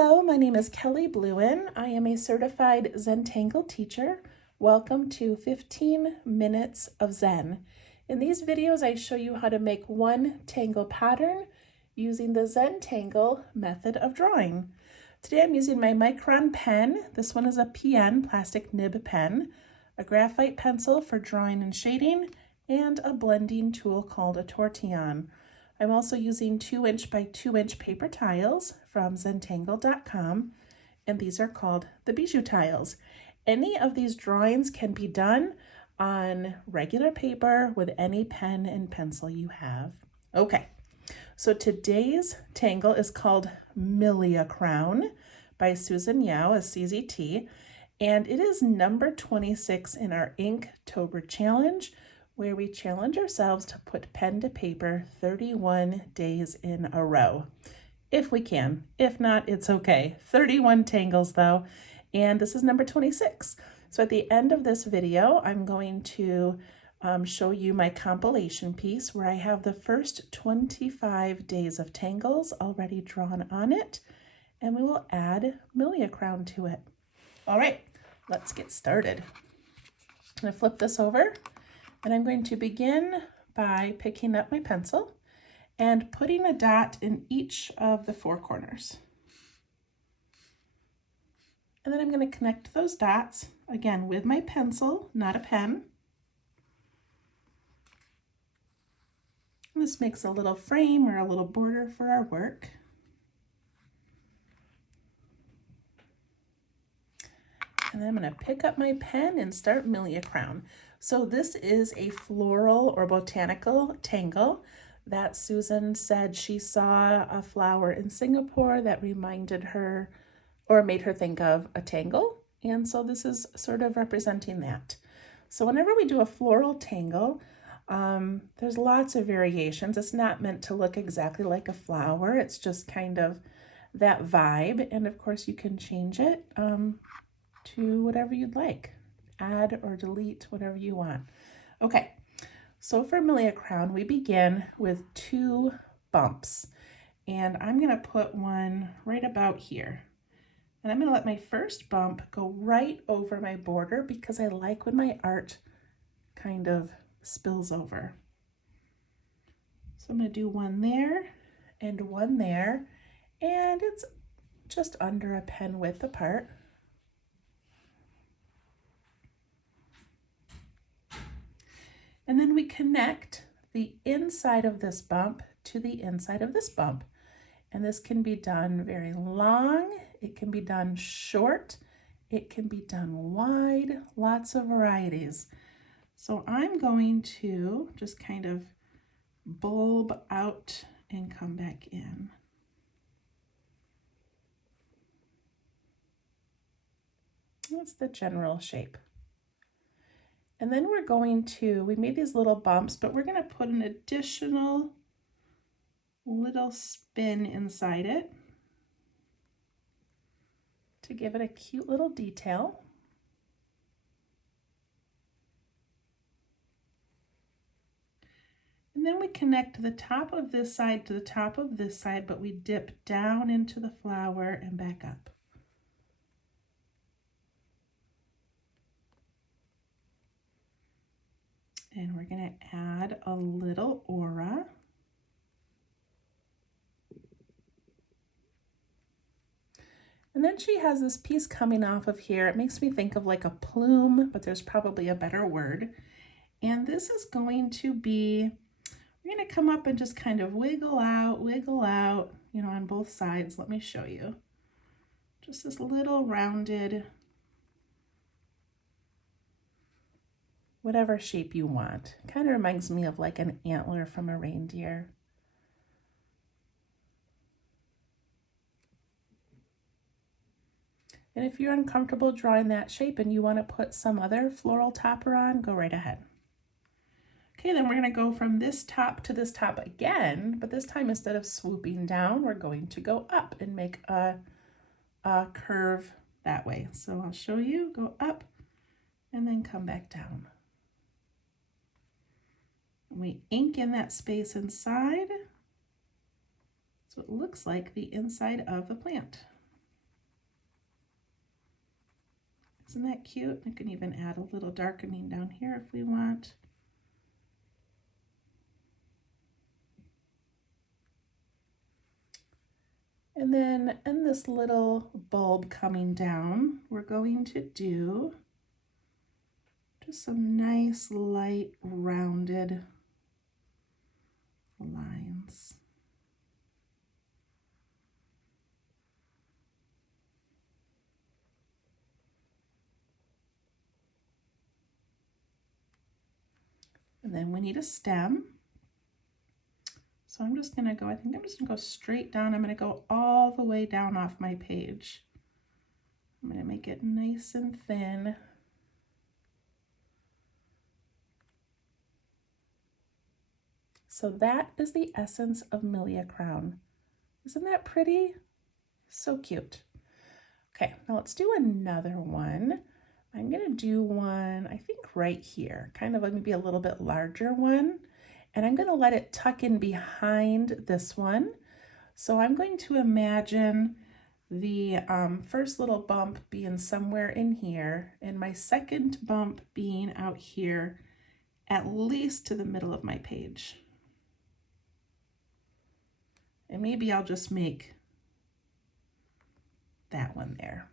Hello, my name is Kelly Bluen. I am a certified Zentangle teacher. Welcome to 15 Minutes of Zen. In these videos, I show you how to make one tangle pattern using the Zentangle method of drawing. Today I'm using my micron pen. This one is a PN, plastic nib pen, a graphite pencil for drawing and shading, and a blending tool called a tortillon. I'm also using 2" by 2" paper tiles from Zentangle.com, and these are called the Bijou tiles. Any of these drawings can be done on regular paper with any pen and pencil you have. Okay, so today's tangle is called Miliacrown by Susan Yeo, a CZT, and it is number 26 in our Inktober challenge, where we challenge ourselves to put pen to paper 31 days in a row, if we can. If not, it's okay. 31 tangles though, and this is number 26. So at the end of this video, I'm going to show you my compilation piece where I have the first 25 days of tangles already drawn on it, and we will add Miliacrown to it. All right, let's get started. I'm gonna flip this over, and I'm going to begin by picking up my pencil and putting a dot in each of the four corners. And then I'm going to connect those dots, again, with my pencil, not a pen. And this makes a little frame or a little border for our work. And then I'm going to pick up my pen and start Miliacrown. So this is a floral or botanical tangle that Susan said she saw a flower in Singapore that reminded her or made her think of a tangle. And so this is sort of representing that. So whenever we do a floral tangle, there's lots of variations. It's not meant to look exactly like a flower. It's just kind of that vibe. And of course you can change it to whatever you'd like. Add or delete, whatever you want. Okay, so for Miliacrown, we begin with 2 bumps. And I'm gonna put one right about here. And I'm gonna let my first bump go right over my border because I like when my art kind of spills over. So I'm gonna do one there and one there, and it's just under a pen width apart. And then we connect the inside of this bump to the inside of this bump. And this can be done very long, it can be done short, it can be done wide, lots of varieties. So I'm going to just kind of bulb out and come back in. That's the general shape. And then we're going to, we made these little bumps, but we're going to put an additional little spin inside it to give it a cute little detail. And then we connect the top of this side to the top of this side, but we dip down into the flower and back up. And we're going to add a little aura. And then she has this piece coming off of here. It makes me think of like a plume, but there's probably a better word. And this is going to be, we're going to come up and just kind of wiggle out, you know, on both sides. Let me show you. Just this little rounded, whatever shape you want. Kind of reminds me of like an antler from a reindeer. And if you're uncomfortable drawing that shape and you want to put some other floral topper on, go right ahead. Okay, then we're going to go from this top to this top again, but this time instead of swooping down, we're going to go up and make a curve that way. So I'll show you, go up and then come back down. And we ink in that space inside, so it looks like the inside of the plant. Isn't that cute? I can even add a little darkening down here if we want. And then in this little bulb coming down, we're going to do just some nice light rounded lines. And then we need a stem. So I'm just gonna go, I think I'm just gonna go straight down. I'm gonna go all the way down off my page. I'm gonna make it nice and thin. So that is the essence of Miliacrown. Isn't that pretty? So cute. Okay, now let's do another one. I'm gonna do one, I think right here, kind of like maybe a little bit larger one. And I'm gonna let it tuck in behind this one. So I'm going to imagine the first little bump being somewhere in here and my second bump being out here at least to the middle of my page. And maybe I'll just make that one there.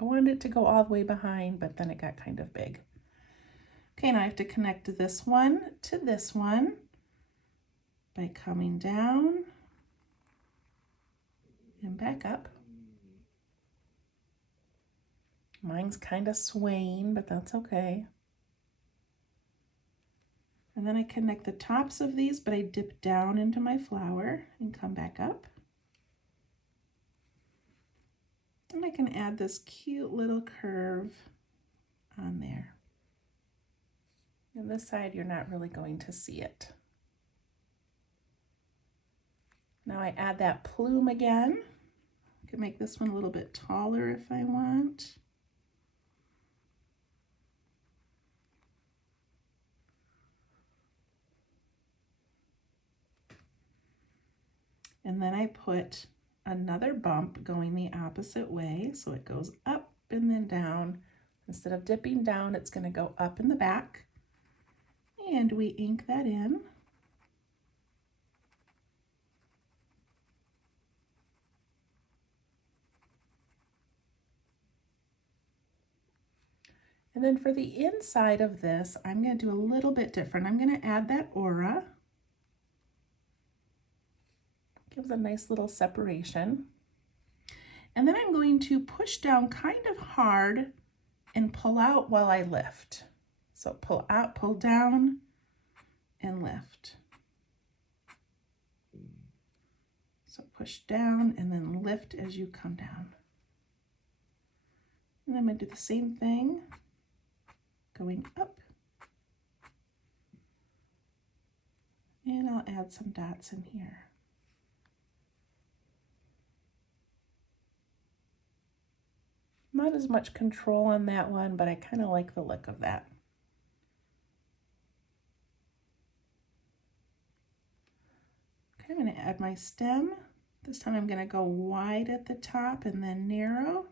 I wanted it to go all the way behind, but then it got kind of big. Okay, now I have to connect this one to this one by coming down and back up. Mine's kind of swaying, but that's okay. And then I connect the tops of these, but I dip down into my flower and come back up. And I can add this cute little curve on there. And this side, you're not really going to see it. Now I add that plume again. I can make this one a little bit taller if I want. And then I put another bump going the opposite way. So it goes up and then down. Instead of dipping down, it's going to go up in the back. And we ink that in. And then for the inside of this, I'm going to do a little bit different. I'm going to add that aura. Gives a nice little separation. And then I'm going to push down kind of hard and pull out while I lift. So pull out, pull down, and lift. So push down and then lift as you come down. And I'm going to do the same thing, going up. And I'll add some dots in here. Not as much control on that one, but I kind of like the look of that. Okay, I'm going to add my stem. This time I'm going to go wide at the top and then narrow.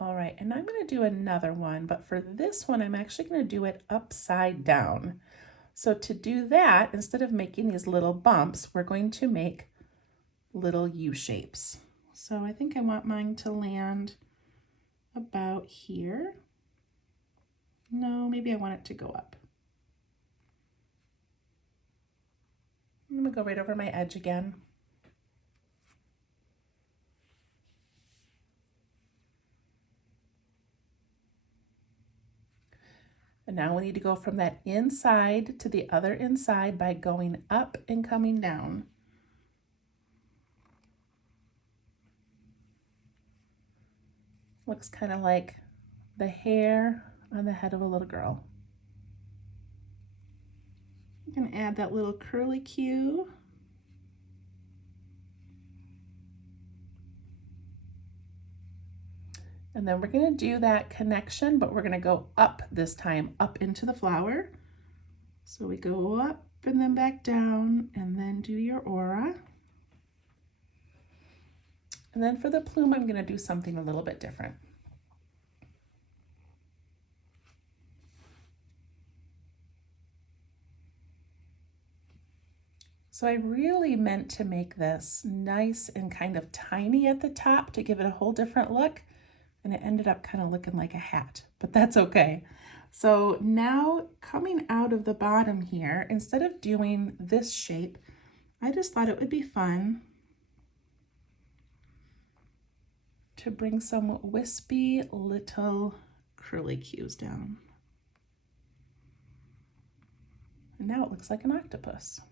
All right, and I'm going to do another one, but for this one, I'm actually going to do it upside down. So to do that, instead of making these little bumps, we're going to make little U shapes. So I think I want mine to land about here. No, maybe I want it to go up. I'm going to go right over my edge again. And now we need to go from that inside to the other inside by going up and coming down. Looks kind of like the hair on the head of a little girl. You can add that little curly Q. And then we're going to do that connection, but we're going to go up this time, up into the flower. So we go up and then back down and then do your aura. And then for the plume, I'm going to do something a little bit different. So I really meant to make this nice and kind of tiny at the top to give it a whole different look. And it ended up kind of looking like a hat, but that's okay. So now coming out of the bottom here, instead of doing this shape, I just thought it would be fun to bring some wispy little curly cues down. And now it looks like an octopus.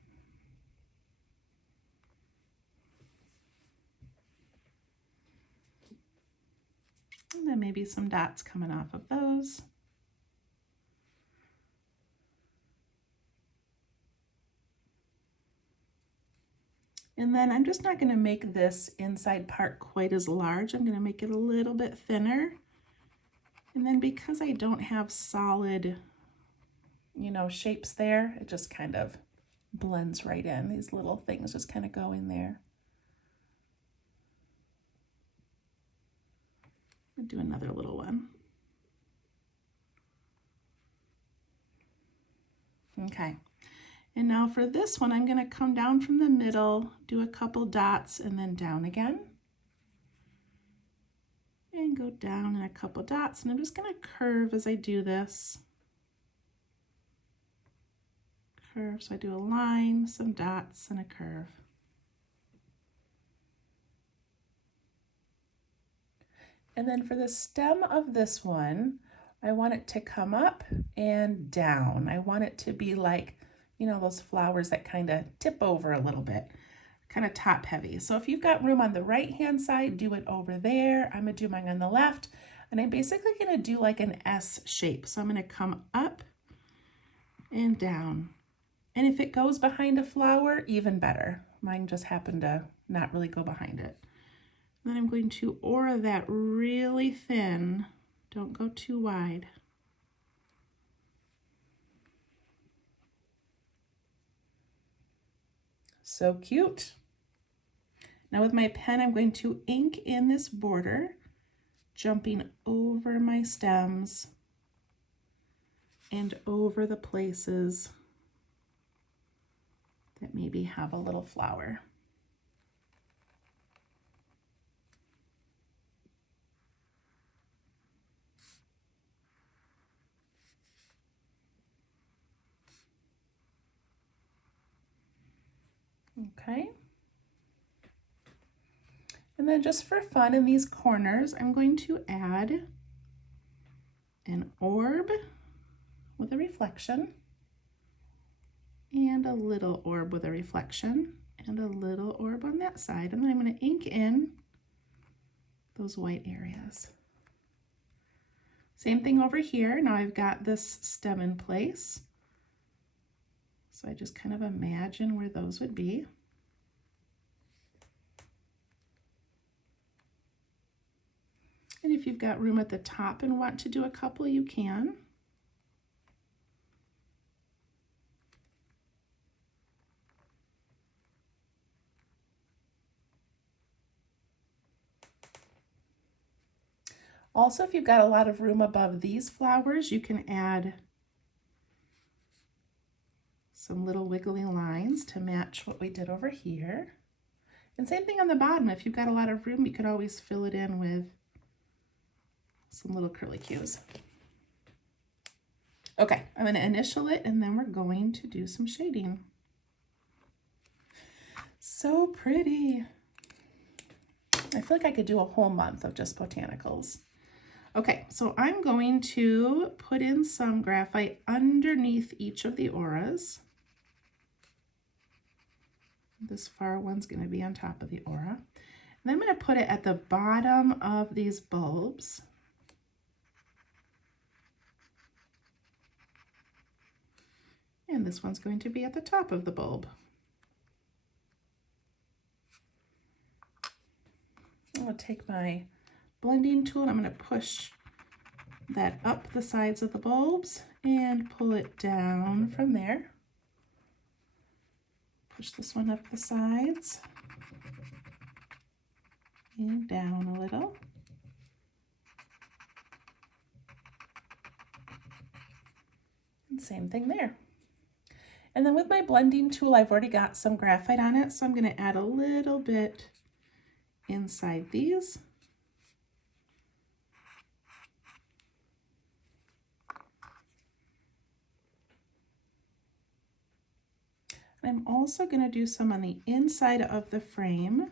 And then maybe some dots coming off of those. And then I'm just not going to make this inside part quite as large. I'm going to make it a little bit thinner. And then because I don't have solid, shapes there, it just kind of blends right in. These little things just kind of go in there. I'll do another little one. Okay. And now for this one, I'm going to come down from the middle, do a couple dots, and then down again. And go down in a couple dots, and I'm just going to curve as I do this. Curve, so I do a line, some dots, and a curve. And then for the stem of this one, I want it to come up and down. I want it to be like, those flowers that kind of tip over a little bit, kind of top heavy. So if you've got room on the right-hand side, do it over there. I'm gonna do mine on the left, and I'm basically gonna do like an S shape. So I'm gonna come up and down. And if it goes behind a flower, even better. Mine just happened to not really go behind it. And then I'm going to aura that really thin. Don't go too wide. So cute. Now with my pen, I'm going to ink in this border, jumping over my stems and over the places that maybe have a little flower. Okay. And then just for fun in these corners, I'm going to add an orb with a reflection and a little orb with a reflection and a little orb on that side. And then I'm going to ink in those white areas. Same thing over here. Now I've got this stem in place. So I just kind of imagine where those would be. And if you've got room at the top and want to do a couple, you can. Also, if you've got a lot of room above these flowers, you can add some little wiggly lines to match what we did over here. And same thing on the bottom. If you've got a lot of room, you could always fill it in with some little curly cues. Okay, I'm going to initial it and then we're going to do some shading. So pretty. I feel like I could do a whole month of just botanicals. Okay, so I'm going to put in some graphite underneath each of the auras. This far one's going to be on top of the aura. And I'm going to put it at the bottom of these bulbs. And this one's going to be at the top of the bulb. I'm going to take my blending tool and I'm going to push that up the sides of the bulbs and pull it down from there. Push this one up the sides and down a little. And same thing there. And then with my blending tool, I've already got some graphite on it, so I'm going to add a little bit inside these. I'm also going to do some on the inside of the frame,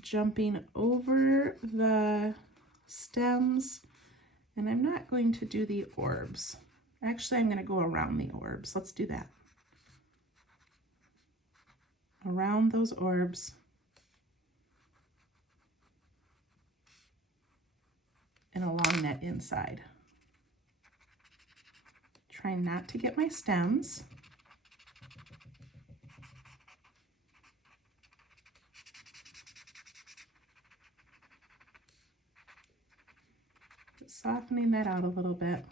jumping over the stems, and I'm not going to do the orbs. Actually, I'm going to go around the orbs. Let's do that. Around those orbs. And along that inside. Trying not to get my stems. Just softening that out a little bit.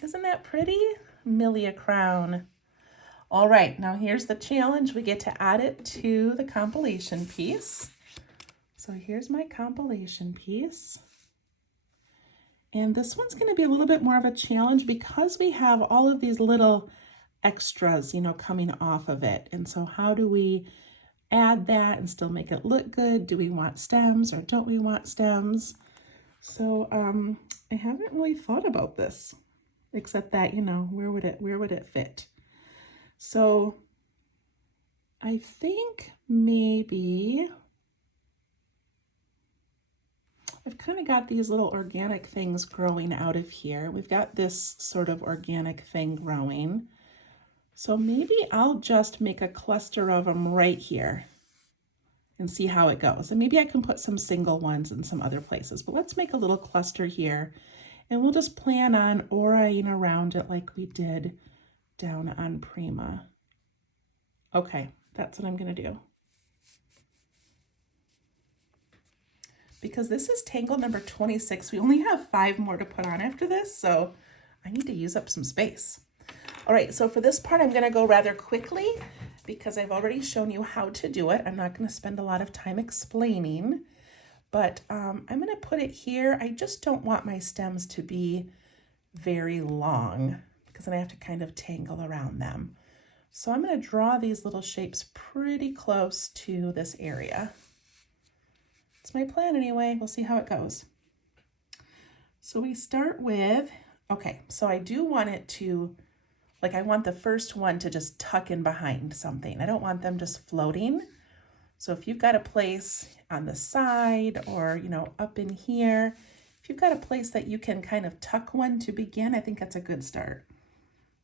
Isn't that pretty? Miliacrown. All right, now here's the challenge. We get to add it to the compilation piece. So here's my compilation piece. And this one's going to be a little bit more of a challenge because we have all of these little extras, you know, coming off of it. And so how do we add that and still make it look good? Do we want stems or don't we want stems? So I haven't really thought about this, except that, you know, where would it fit? So I think maybe I've kind of got these little organic things growing out of here. We've got this sort of organic thing growing. So maybe I'll just make a cluster of them right here and see how it goes. And maybe I can put some single ones in some other places, but let's make a little cluster here and we'll just plan on auraing around it like we did down on Prima. Okay, that's what I'm gonna do. Because this is Tangle number 26, we only have 5 more to put on after this, so I need to use up some space. All right, so for this part, I'm gonna go rather quickly because I've already shown you how to do it. I'm not gonna spend a lot of time explaining, but I'm gonna put it here. I just don't want my stems to be very long because then I have to kind of tangle around them. So I'm going to draw these little shapes pretty close to this area. It's my plan anyway. We'll see how it goes. So we start with, okay, so I do want it to, like I want the first one to just tuck in behind something. I don't want them just floating. So if you've got a place on the side or, you know, up in here, if you've got a place that you can kind of tuck one to begin, I think that's a good start.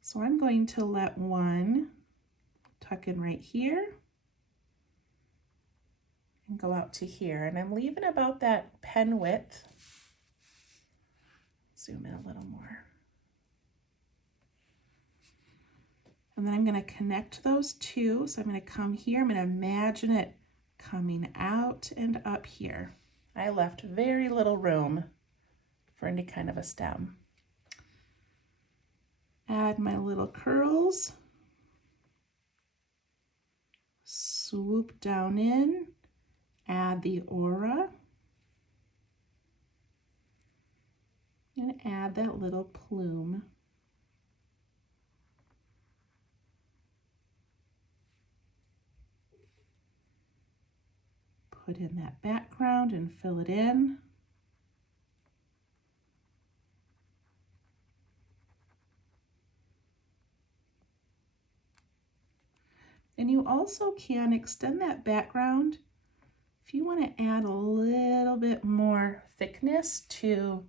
So I'm going to let one tuck in right here and go out to here. And I'm leaving about that pen width. Zoom in a little more. And then I'm going to connect those two. So I'm going to come here. I'm going to imagine it coming out and up here. I left very little room for any kind of a stem. Add my little curls, swoop down in, add the aura, and add that little plume. Put in that background and fill it in. And you also can extend that background if you want to add a little bit more thickness to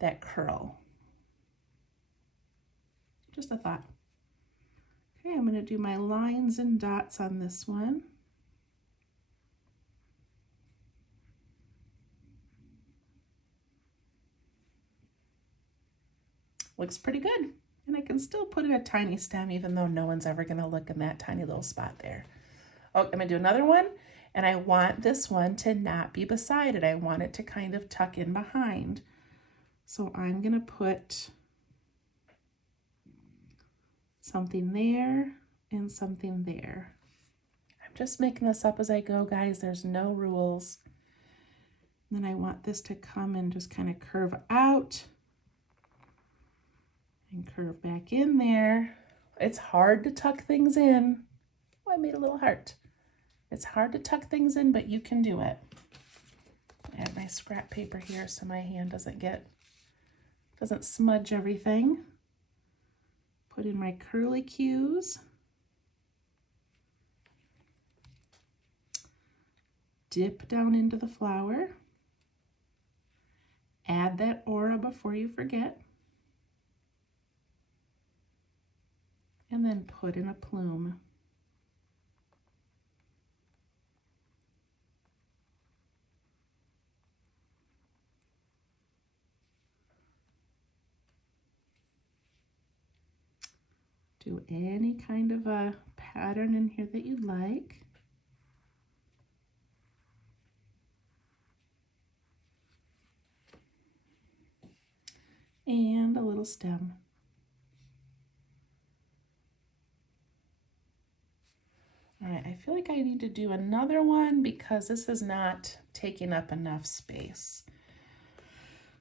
that curl. Just a thought. Okay, I'm going to do my lines and dots on this one. Looks pretty good. And I can still put in a tiny stem even though no one's ever going to look in that tiny little spot there. Oh, I'm going to do another one. And I want this one to not be beside it. I want it to kind of tuck in behind. So I'm gonna put something there and something there. I'm just making this up as I go, guys. There's no rules. And then I want this to come and just kind of curve out and curve back in there. It's hard to tuck things in. Oh, I made a little heart. It's hard to tuck things in, but you can do it. Add my scrap paper here so my hand doesn't smudge everything. Put in my curly cues. Dip down into the flower. Add that aura before you forget. And then put in a plume. Do any kind of a pattern in here that you'd like. And a little stem. All right, I feel like I need to do another one because this is not taking up enough space.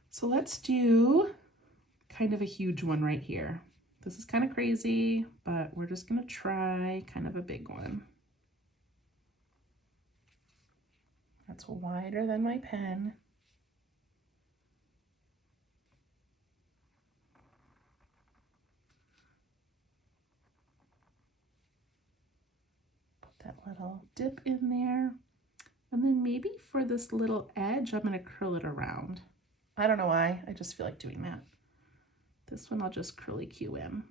So let's do kind of a huge one right here. This is kind of crazy, but we're just gonna try kind of a big one. That's wider than my pen. Put that little dip in there. And then maybe for this little edge, I'm gonna curl it around. I don't know why, I just feel like doing that. This one I'll just curly cue in.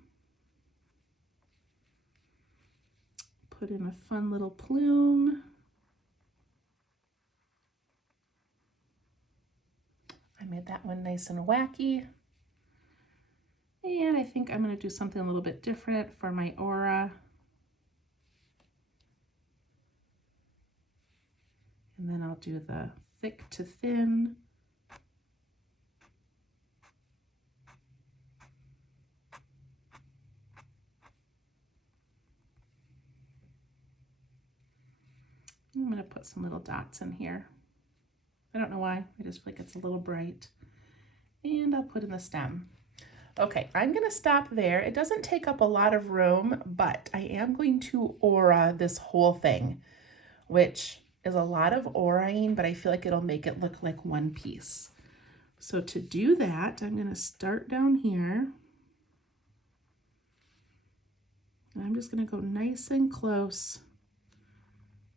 Put in a fun little plume. I made that one nice and wacky. And I think I'm going to do something a little bit different for my aura. And then I'll do the thick to thin. I'm going to put some little dots in here. I don't know why, I just feel like it's a little bright. And I'll put in the stem. Okay, I'm going to stop there. It doesn't take up a lot of room, but I am going to aura this whole thing, which is a lot of auraing, but I feel like it'll make it look like one piece. So to do that, I'm going to start down here. And I'm just going to go nice and close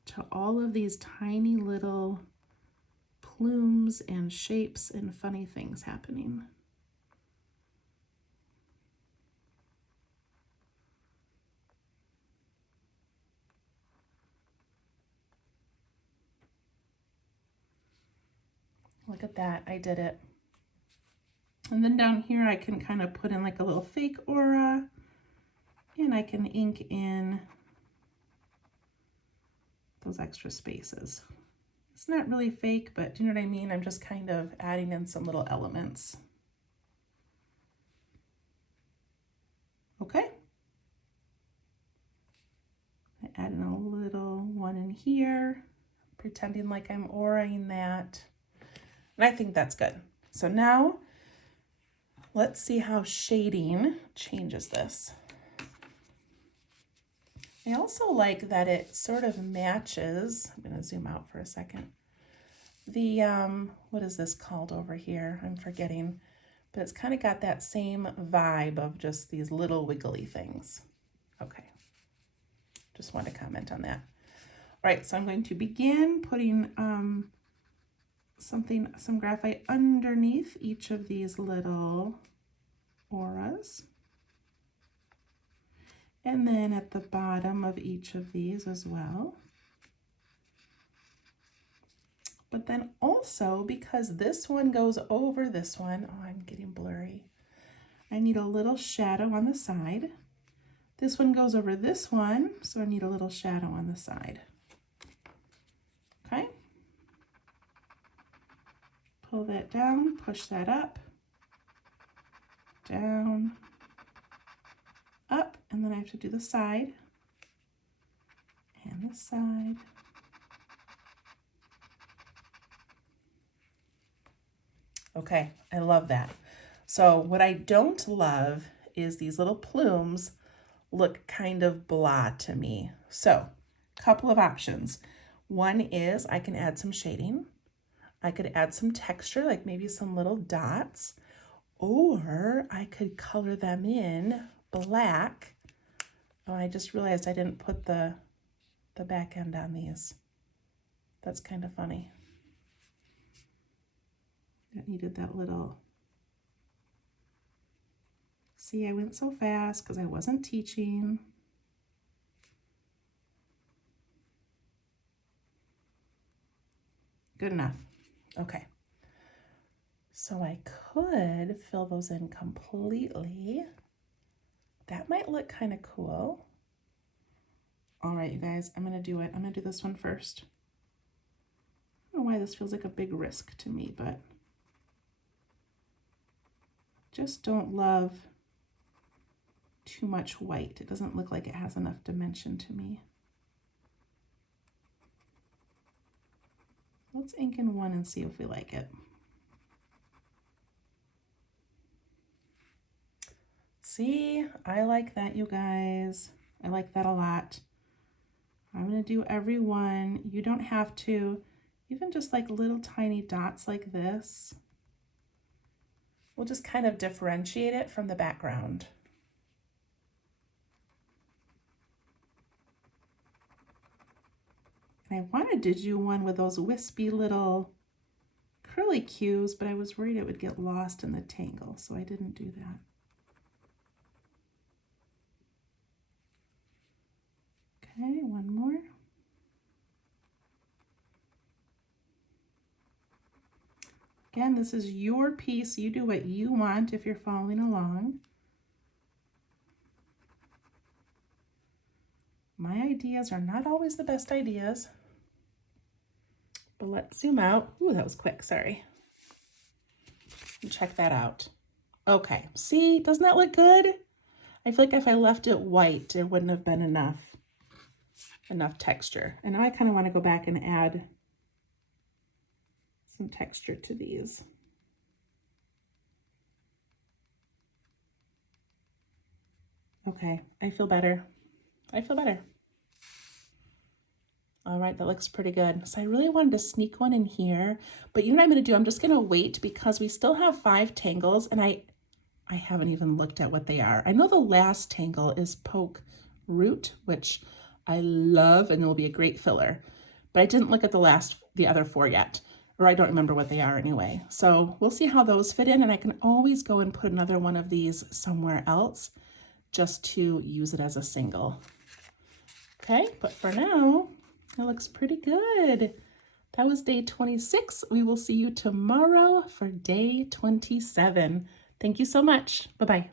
to all of these tiny little plumes and shapes and funny things happening. Look at that, I did it. And then down here I can kind of put in like a little fake aura, and I can ink in those extra spaces. It's not really fake, but do you know what I mean? I'm just kind of adding in some little elements. Okay. I add in a little one in here, pretending like I'm auraing that. And I think that's good. So now let's see how shading changes this. I also like that it sort of matches, I'm going to zoom out for a second, the, what is this called over here? I'm forgetting, but it's kind of got that same vibe of just these little wiggly things. Okay, just want to comment on that. All right, so I'm going to begin putting some graphite underneath each of these little auras. And then at the bottom of each of these as well. But then also, because this one goes over this one, oh, I'm getting blurry. I need a little shadow on the side. This one goes over this one, so I need a little shadow on the side. pull that down, push that up, down, up, and then I have to do the side and the side. Okay, I love that. So what I don't love is these little plumes look kind of blah to me. So a couple of options. One is I can add some shading. I could add some texture, like maybe some little dots, or I could color them in black. Oh, I just realized I didn't put the back end on these. That's kind of funny. That needed that little. See, I went so fast because I wasn't teaching. Good enough. Okay. So I could fill those in completely. That might look kind of cool. All right, you guys, I'm gonna do it. I'm gonna do this one first. I don't know why this feels like a big risk to me, but just don't love too much white. It doesn't look like it has enough dimension to me. Let's ink in one and see if we like it. See, I like that, you guys. I like that a lot. I'm gonna do every one. You don't have to, even just like little tiny dots like this. We'll just kind of differentiate it from the background. And I wanted to do one with those wispy little curly cues, but I was worried it would get lost in the tangle, so I didn't do that. Okay, one more. Again, this is your piece. You do what you want if you're following along. My ideas are not always the best ideas. But let's zoom out. Ooh, that was quick, sorry. And check that out. Okay, see, doesn't that look good? I feel like if I left it white, it wouldn't have been enough texture. And now I kind of want to go back and add some texture to these. Okay, I feel better. I feel better. All right, that looks pretty good. So I really wanted to sneak one in here, but you know what I'm gonna do? I'm just gonna wait because we still have 5 tangles and I haven't even looked at what they are. I know the last tangle is poke root, which I love and will be a great filler, but I didn't look at the other 4 yet, or I don't remember what they are anyway. So we'll see how those fit in, and I can always go and put another one of these somewhere else just to use it as a single. Okay, but for now, it looks pretty good. That was day 26. We will see you tomorrow for day 27. Thank you so much. Bye-bye.